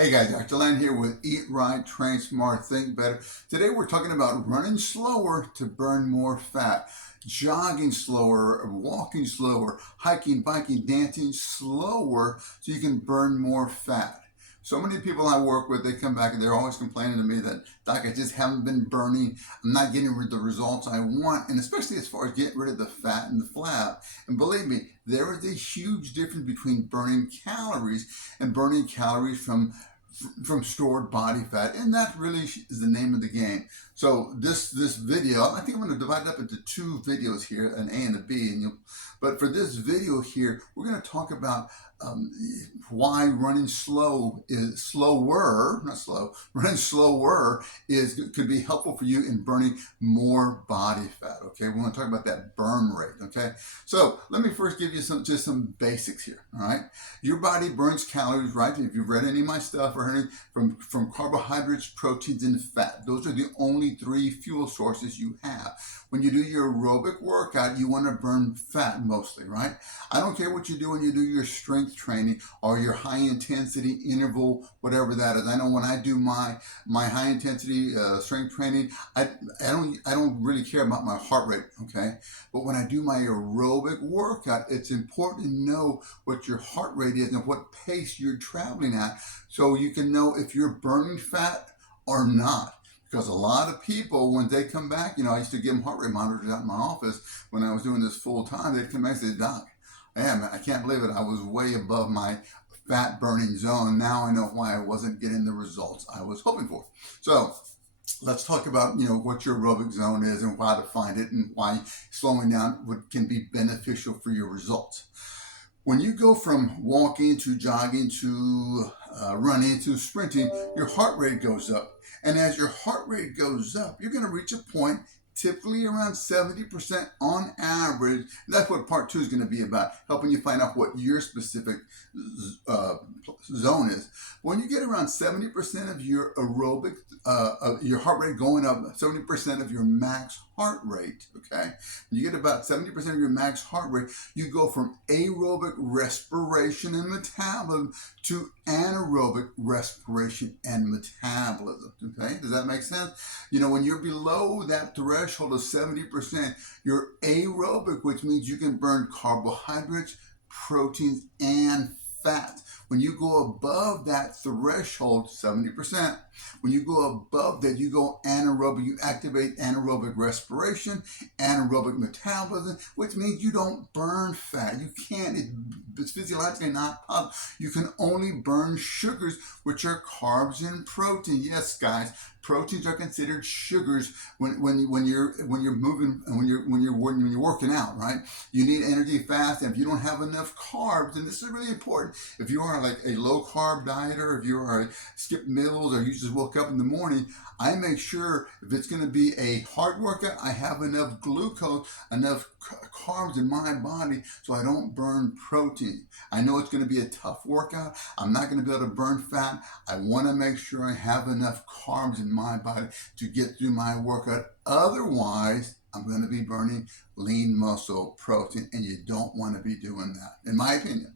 Hey guys, Dr. Len here with Eat Right, Train Smart, Think Better. Today we're talking about running slower to burn more fat, jogging slower, walking slower, hiking, biking, dancing slower so you can burn more fat. So many people I work with, they come back and they're always complaining to me that, Doc, I just haven't been burning. I'm not getting the results I want. And especially as far as getting rid of the fat and the flab. And believe me, there is a huge difference between burning calories and burning calories from stored body fat, and that really is the name of the game. So this video, I think I'm going to divide it up into two videos here, an A and a B. But for this video here, we're going to talk about why running slow is slower, not slow, running slower could be helpful for you in burning more body fat. Okay, we want to talk about that burn rate. Okay, so let me first give you just some basics here. All right, your body burns calories, right? If you've read any of my stuff or heard from carbohydrates, proteins, and fat. Those are the only three fuel sources you have. When you do your aerobic workout, you want to burn fat mostly, right? I don't care what you do when you do your strength training or your high intensity interval, whatever that is. I know when I do my high intensity strength training, I don't really care about my heart rate, okay? But when I do my aerobic workout, it's important to know what your heart rate is and what pace you're traveling at so you can know if you're burning fat or not. Because a lot of people, when they come back, I used to give them heart rate monitors out in my office when I was doing this full time. They'd come back and say, Doc, man, I can't believe it. I was way above my fat burning zone. Now I know why I wasn't getting the results I was hoping for. So let's talk about what your aerobic zone is and how to find it and why slowing down can be beneficial for your results. When you go from walking to jogging to running to sprinting, your heart rate goes up. And as your heart rate goes up, you're going to reach a point typically around 70% on average. That's what part two is going to be about, helping you find out what your specific zone is. When you get around 70% of your aerobic, your heart rate going up, 70% of your max heart rate, okay? When you get about 70% of your max heart rate, you go from aerobic respiration and metabolism to anaerobic respiration and metabolism, okay? Does that make sense? When you're below that threshold of 70%, you're aerobic, which means you can burn carbohydrates, proteins, and fats. When you go above that threshold, 70%, when you go above that, you go anaerobic. You activate anaerobic respiration, anaerobic metabolism, which means you don't burn fat. You can't. It's physiologically not possible. You can only burn sugars, which are carbs and protein. Yes, guys, proteins are considered sugars when you're moving and when you're working out, right? You need energy fast, and if you don't have enough carbs, and this is really important, if you are like a low carb dieter, if you are skip meals, or you just woke up in the morning, I make sure if it's going to be a hard workout, I have enough glucose, enough carbs in my body so I don't burn protein. I know it's going to be a tough workout. I'm not going to be able to burn fat. I want to make sure I have enough carbs in my body to get through my workout. Otherwise, I'm going to be burning lean muscle protein, and you don't want to be doing that, in my opinion.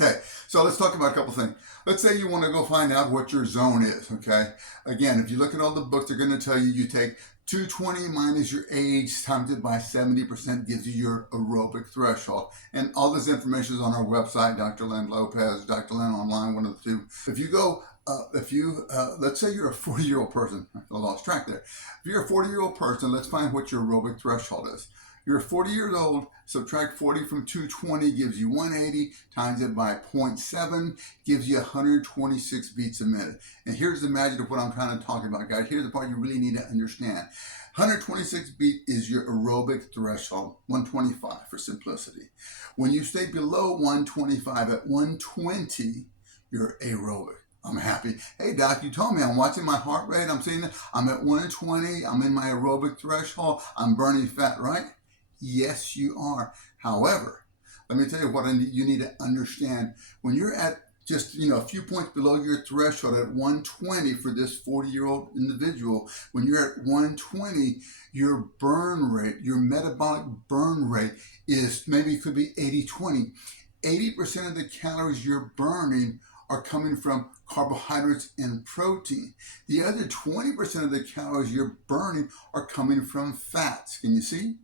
Okay, so let's talk about a couple things. Let's say you want to go find out what your zone is, okay? Again, if you look at all the books, they're going to tell you take 220 minus your age times it by 70% gives you your aerobic threshold. And all this information is on our website, Dr. Len Lopez, Dr. Len Online, one of the two. If you go, let's say you're a 40-year-old person, I lost track there. If you're a 40-year-old person, let's find what your aerobic threshold is. You're 40 years old, subtract 40 from 220 gives you 180, times it by 0.7 gives you 126 beats a minute. And here's the magic of what I'm trying to talk about, guys. Here's the part you really need to understand. 126 beat is your aerobic threshold, 125 for simplicity. When you stay below 125 at 120, you're aerobic. I'm happy. Hey, Doc, you told me I'm watching my heart rate. I'm seeing it. I'm at 120. I'm in my aerobic threshold. I'm burning fat, right? Yes, you are. However, let me tell you what you need to understand. When you're at just a few points below your threshold at 120 for this 40-year-old individual, when you're at 120, your burn rate, your metabolic burn rate is could be 80-20. 80% of the calories you're burning are coming from carbohydrates and protein. The other 20% of the calories you're burning are coming from fats. Can you see?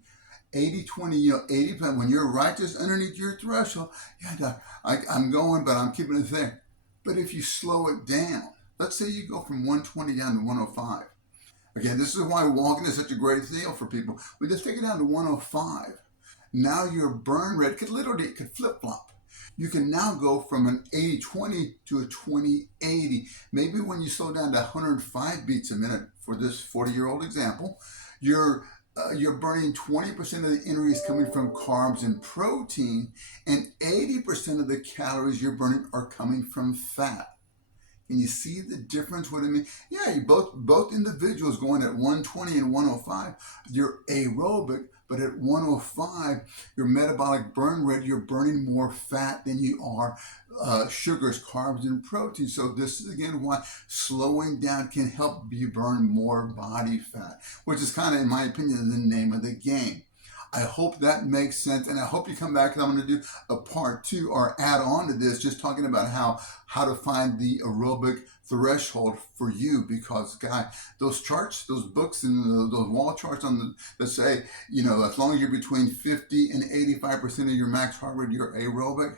80-20, 80%, when you're right just underneath your threshold, yeah, doc, I'm going, but I'm keeping it there. But if you slow it down, let's say you go from 120 down to 105. Again, this is why walking is such a great deal for people. We just take it down to 105. Now your burn rate could literally flip flop. You can now go from an 80-20 to a 20-80. Maybe when you slow down to 105 beats a minute for this 40-year-old example, you're burning 20% of the energies coming from carbs and protein, and 80% of the calories you're burning are coming from fat. Can you see the difference? What I mean? Yeah, you both individuals going at 120 and 105, you're aerobic, but at 105, your metabolic burn rate, you're burning more fat than you are sugars, carbs, and protein. So this is again why slowing down can help you burn more body fat, which is kind of, in my opinion, the name of the game. I hope that makes sense, and I hope you come back, and I'm going to do a part 2 or add on to this, just talking about how to find the aerobic threshold for you, because guy, those charts, those books, and those wall charts that say, as long as you're between 50 and 85% of your max heart rate, you're aerobic.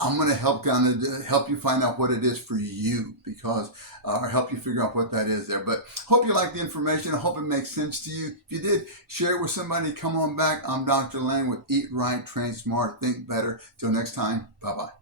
I'm going to help you find out what it is for you, because or help you figure out what that is there. But hope you like the information. I hope it makes sense to you. If you did, share it with somebody. Come on back. I'm Dr. Lang with Eat Right, Train Smart, Think Better. Till next time, bye-bye.